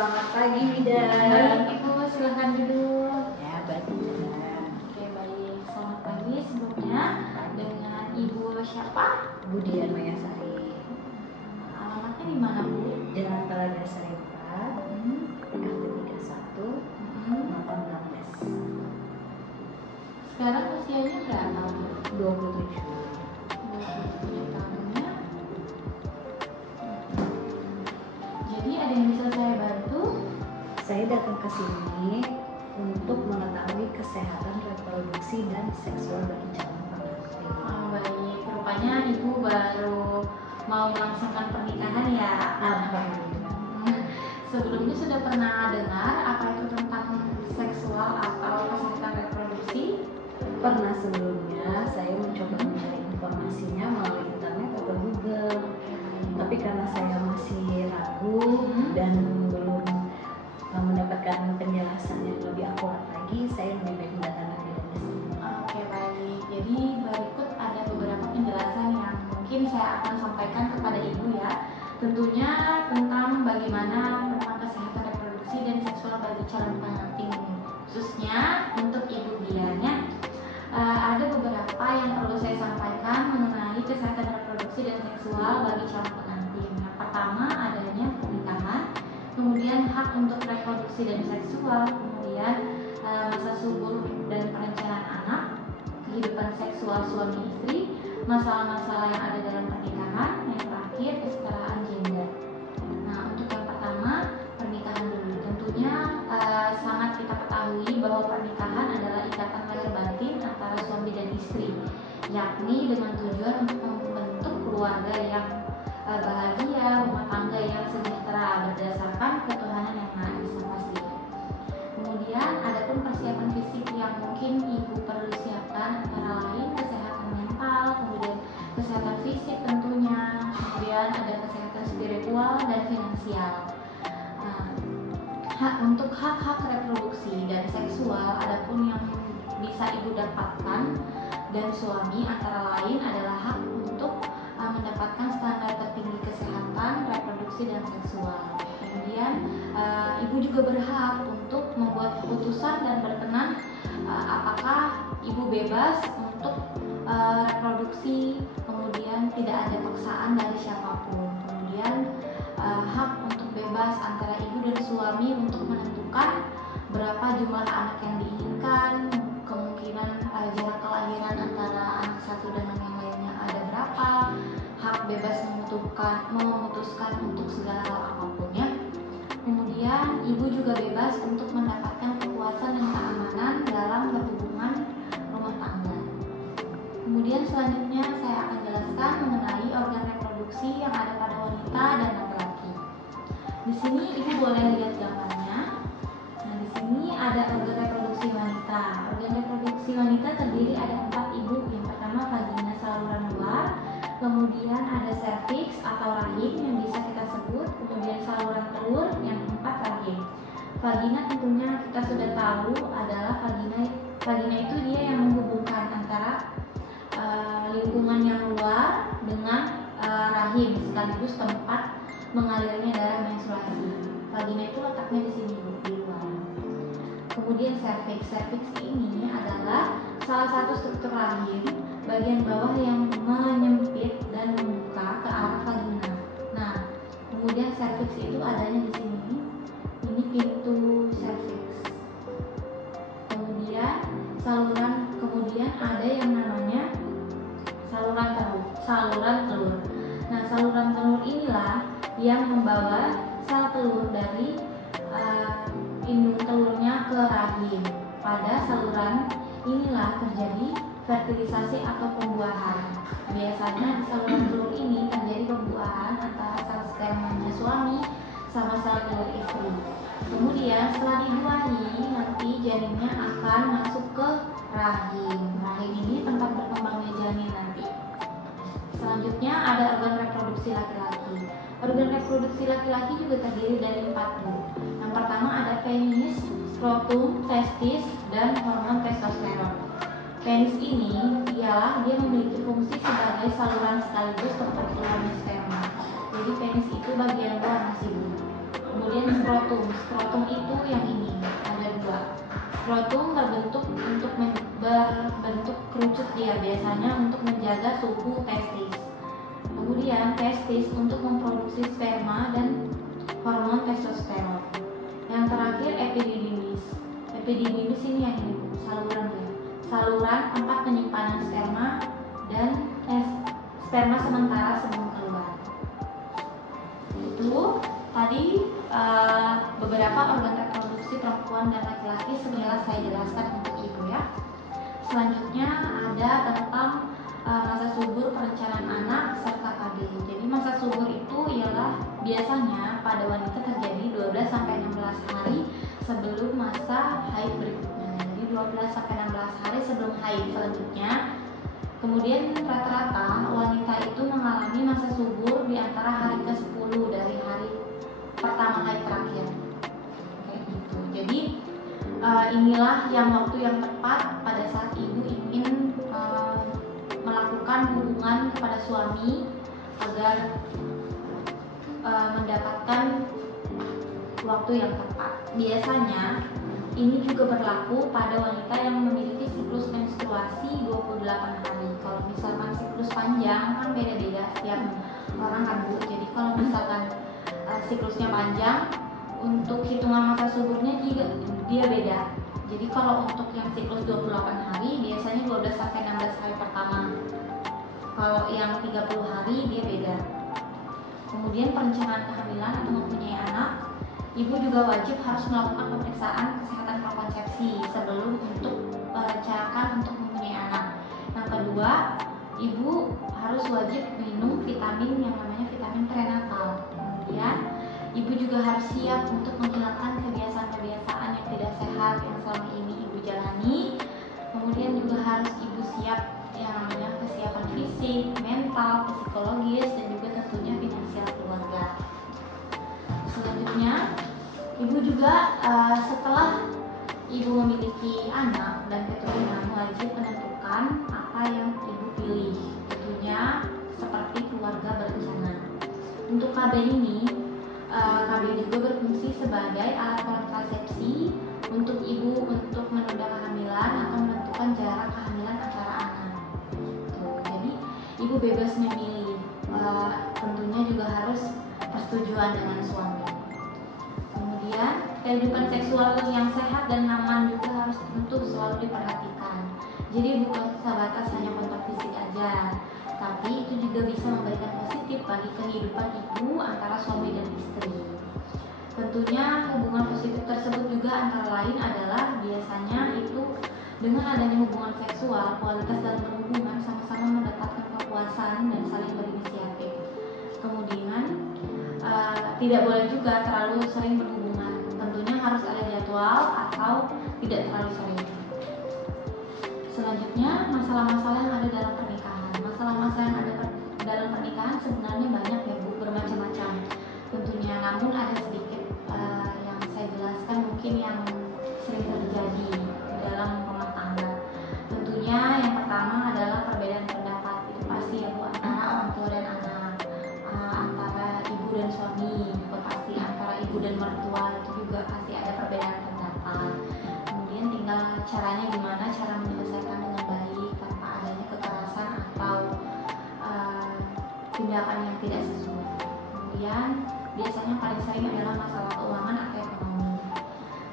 selamat pagi Wida. Baik Ibu, silahkan duduk. Ya, baik Wida. Oke, baik. Selamat pagi sebelumnya. Dengan Ibu siapa? Budian Mayasari. Alamatnya di mana Bu? Jalan Telaga Sari 4, RT 31, Makam 16. Sekarang usianya berapa Bu? 27. 27 tahunnya. Jadi ada yang bisa saya bantu? Saya datang ke sini untuk mengetahui kesehatan reproduksi dan seksual bagi calon pengantin. Oh, baik. Rupanya Ibu baru mau melangsungkan pernikahan ya? Alhamdulillah. Sebelumnya sudah pernah dengar apa itu tentang seksual atau kesehatan reproduksi? Pernah sebelumnya saya mencoba mencari informasinya melalui internet atau Google. Tapi karena saya masih ragu dan belum mendapatkan penjelasan yang lebih akurat lagi, saya lebih baik mendatangi bidannya sendiri. Oke, baik. Jadi berikut ada beberapa penjelasan yang mungkin saya akan sampaikan kepada Ibu ya. Tentunya tentang bagaimana tentang kesehatan reproduksi dan seksual bagi calon pengantin, khususnya untuk Ibu Dianya. Ada beberapa yang perlu saya sampaikan mengenai kesehatan reproduksi dan seksual bagi calon pengantin. Yang pertama adanya pernikahan, kemudian hak untuk reproduksi dan seksual, kemudian masa subur dan perencanaan anak, kehidupan seksual suami istri, masalah-masalah yang ada dalam pernikahan, yang terakhir kesetaraan gender. Nah, untuk yang pertama pernikahan dulu. Tentunya sangat kita ketahui bahwa pernikahan adalah ikatan lahir batin antara suami dan istri, yakni dengan tujuan untuk membentuk keluarga yang bahagia, rumah tangga yang sejahtera berdasarkan ketuhanan yang Maha Esa pasti. Kemudian ada pun persiapan fisik yang mungkin Ibu perlu siapkan, antara lain kesehatan mental, kemudian kesehatan fisik tentunya, kemudian ada kesehatan spiritual dan finansial. Untuk hak-hak reproduksi dan seksual, adapun yang bisa Ibu dapatkan dan suami antara lain adalah hak untuk mendapatkan standar tertinggi kesehatan reproduksi dan seksual. Kemudian Ibu juga berhak untuk membuat keputusan dan berkenan apakah Ibu bebas untuk reproduksi, kemudian tidak ada paksaan dari siapapun. Kemudian hak untuk bebas antara ibu dan suami untuk menentukan berapa jumlah anak yang diinginkan, kemungkinan jarak kelahiran antara anak satu dan yang lainnya ada berapa, hak bebas memutuskan untuk segala hal apapun ya. Kemudian ibu juga bebas untuk mendapatkan kepuasan dan keamanan dalam berhubungan rumah tangga. Kemudian selanjutnya saya akan jelaskan mengenai organ reproduksi yang ada pada wanita dan laki-laki. Di sini Ibu boleh lihat gambarnya. Nah, di sini ada organ reproduksi wanita. Organ reproduksi wanita terdiri ada 4 Ibu. Yang pertama vagina saluran luar, kemudian ada serviks atau rahim yang bisa kita sebut, kemudian saluran telur, yang keempat rahim. Vagina tentunya kita sudah tahu adalah vagina itu dia yang menghubungkan antara lingkungan yang luar dengan rahim, sekaligus tempat mengalirnya darah menstruasi. Vagina itu letaknya di sini di luar. Kemudian serviks. Serviks ini adalah salah satu struktur rahim bagian bawah yang menyempit dan membuka ke arah vagina. Nah, kemudian serviks itu adanya di sini. Ini pintu serviks. Kemudian kemudian ada yang namanya saluran telur. Nah, saluran telur inilah yang membawa sel telur dari indung telurnya ke rahim. Pada saluran inilah terjadi fertilisasi atau pembuahan. Biasanya di saluran telur ini terjadi pembuahan antara sel spermanya suami sama sel telur istri. Kemudian setelah dibuahi, nanti janinnya akan masuk ke rahim. Rahim ini tempat berkembangnya janin nanti. Selanjutnya ada organ reproduksi laki-laki. Organ reproduksi laki-laki juga terdiri dari 4 Bu. Yang pertama ada penis, skrotum, testis, dan hormon testosteron. Penis ini dia memiliki fungsi sebagai saluran sekaligus tempat keluarnya sperma. Jadi penis itu bagian luar masih Bu. Kemudian Kemudian skrotum itu yang ini ada dua. Skrotum berbentuk kerucut dia biasanya untuk menjaga suhu testis. Kemudian testis untuk memproduksi sperma dan hormon testosteron. Yang terakhir epididymis. Epididymis ini yang ini saluran tempat penyimpanan sperma dan sperma sementara sebelum keluar. Itu tadi beberapa organ reproduksi perempuan dan laki-laki sekilas saya jelaskan untuk ibu ya. Selanjutnya ada tentang masa subur, perencanaan anak, serta KB. Jadi masa subur itu ialah biasanya pada wanita terjadi 12-16 hari sebelum masa haid berikutnya. Jadi 12-16 hari sebelum haid selanjutnya. Kemudian rata-rata wanita itu mengalami masa subur di antara hari ke-10 dari hari pertama haid terakhir. Kayak gitu. Jadi inilah waktu yang tepat pada saat ibu ingin melakukan hubungan kepada suami agar mendapatkan waktu yang tepat. Biasanya ini juga berlaku pada wanita yang memiliki siklus menstruasi 28 hari. Kalau misalkan siklus panjang kan beda-beda setiap orang kan Bu. Jadi kalau misalkan siklusnya panjang, untuk hitungan masa suburnya dia beda. Jadi kalau untuk yang siklus 28 hari biasanya 12-16 hari pertama. Kalau yang 30 hari dia beda. Kemudian perencanaan kehamilan atau mempunyai anak, ibu juga wajib harus melakukan pemeriksaan kesehatan prakonsepsi sebelum untuk merencanakan untuk mempunyai anak. Yang kedua, ibu harus wajib minum vitamin yang namanya vitamin prenatal. Kemudian ibu juga harus siap untuk menghilangkan kebiasaan-kebiasaan yang tidak sehat yang selama ini ibu jalani. Kemudian juga harus ibu siap yang namanya kesiapan fisik, mental, psikologis, dan juga tentunya finansial keluarga. Selanjutnya, ibu juga setelah ibu memiliki anak dan keturunan wajib menentukan apa yang ibu pilih. Tentunya seperti keluarga berencana. Untuk KB ini, KB juga berfungsi sebagai alat kontrasepsi untuk ibu untuk menunda kehamilan atau menentukan jarak kehamilan antara anak. Jadi ibu bebas memilih. Tentunya juga harus persetujuan dengan suami. Kemudian kehidupan seksual yang sehat dan aman juga harus tentu selalu diperhatikan. Jadi bukan sebatas hanya kontak fisik aja, tapi itu juga bisa memberikan positif bagi kehidupan ibu antara suami dan istri. Tentunya hubungan positif tersebut juga antara lain adalah biasanya itu dengan adanya hubungan seksual, kualitas dalam berhubungan sama-sama mendapatkan kepuasan dan saling berinisiatif. Kemudian tidak boleh juga terlalu sering berhubungan. Tentunya harus ada jadwal atau tidak terlalu sering. Selanjutnya, masalah-masalah yang ada dalam pernikahan. Masalah-masalah yang ada dalam pernikahan sebenarnya banyak ya Bu, bermacam-macam. Tentunya, namun ada sedikit yang saya jelaskan mungkin yang sering terjadi dalam rumah tangga. Tentunya yang pertama adalah perbedaan pendapat. Itu pasti ya Bu, antara orang tua dan anak, antara ibu dan suami, pasti antara ibu dan mertua itu juga pasti ada perbedaan pendapat. Kemudian tinggal caranya gimana cara menyelesaikan dengan baik tanpa adanya kekerasan atau tindakan yang tidak sesuai. Kemudian biasanya paling sering adalah masalah keuangan atau ekonomi.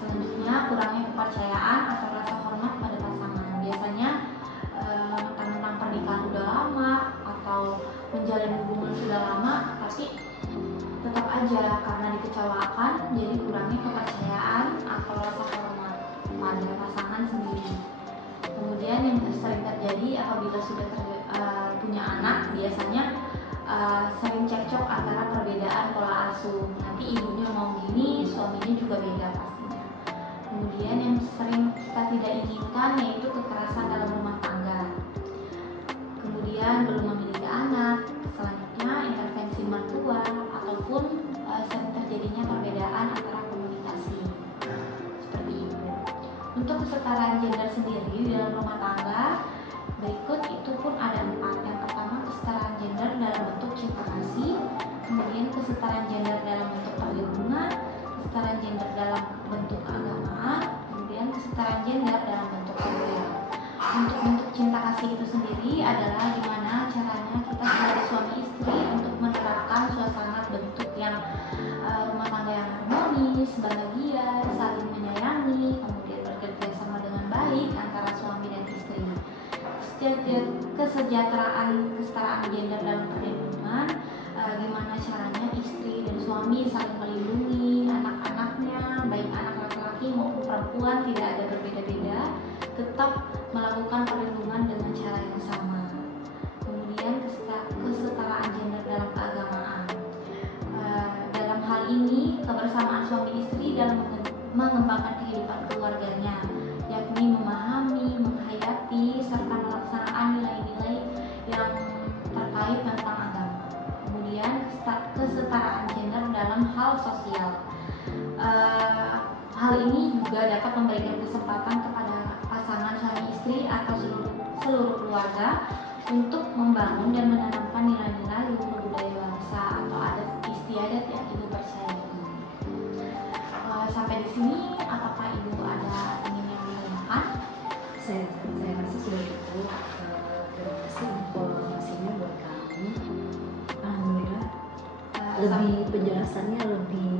Selanjutnya kurangnya kepercayaan atau rasa hormat pada pasangan. Biasanya tentang pernikahan udah lama atau menjalin hubungan sudah lama, tapi tetap aja karena dikecewakan jadi kurangnya kepercayaan atau rasa hormat pada pasangan sendiri. Kemudian yang sering terjadi apabila sudah punya anak, biasanya sering cekcok antara perbedaan pola asuh. Nanti ibunya mau gini, suaminya juga beda pastinya. Kemudian yang sering kita tidak inginkan yaitu kekerasan dalam rumah tangga. Kemudian belum memiliki anak. Selanjutnya intervensi mertua ataupun sering terjadinya perbedaan antara komunikasi. Seperti itu. Untuk kesetaraan gender sendiri di dalam rumah tangga, berikut itu pun ada 4. Yang pertama, kesetaraan gender dalam bentuk cinta kasih. Kemudian kesetaraan gender dalam bentuk perlindungan. generasi itu sendiri adalah gimana caranya kita sebagai suami istri untuk menerapkan suasana bentuk yang rumah tangga yang harmonis, bahagia, saling menyayangi, kemudian bekerja sama dengan baik antara suami dan istri. Kesejahteraan, kesetaraan gender dalam perlindungan, gimana caranya istri dan suami saling melindungi anak-anaknya, baik anak laki-laki maupun perempuan, tidak ada berbeda-beda, tetap melakukan perlindungan dengan cara yang sama. Kemudian kesetaraan gender dalam keagamaan. Dalam hal ini kebersamaan suami istri dalam mengembangkan kehidupan keluarganya, yakni memahami, menghayati, serta melaksanakan nilai-nilai yang terkait tentang agama. Kemudian kesetaraan gender dalam hal sosial. Hal ini juga dapat memberikan kesempatan kepada pasangan suami istri atau seluruh keluarga untuk membangun dan menanamkan nilai-nilai luhur budaya bangsa atau adat istiadat yang ibu percayai. Sampai di sini, apakah ibu ada ingin yang ditanyakan? Saya rasa sudah cukup. Terima kasih informasinya buat kami. Alhamdulillah, lebih penjelasannya lebih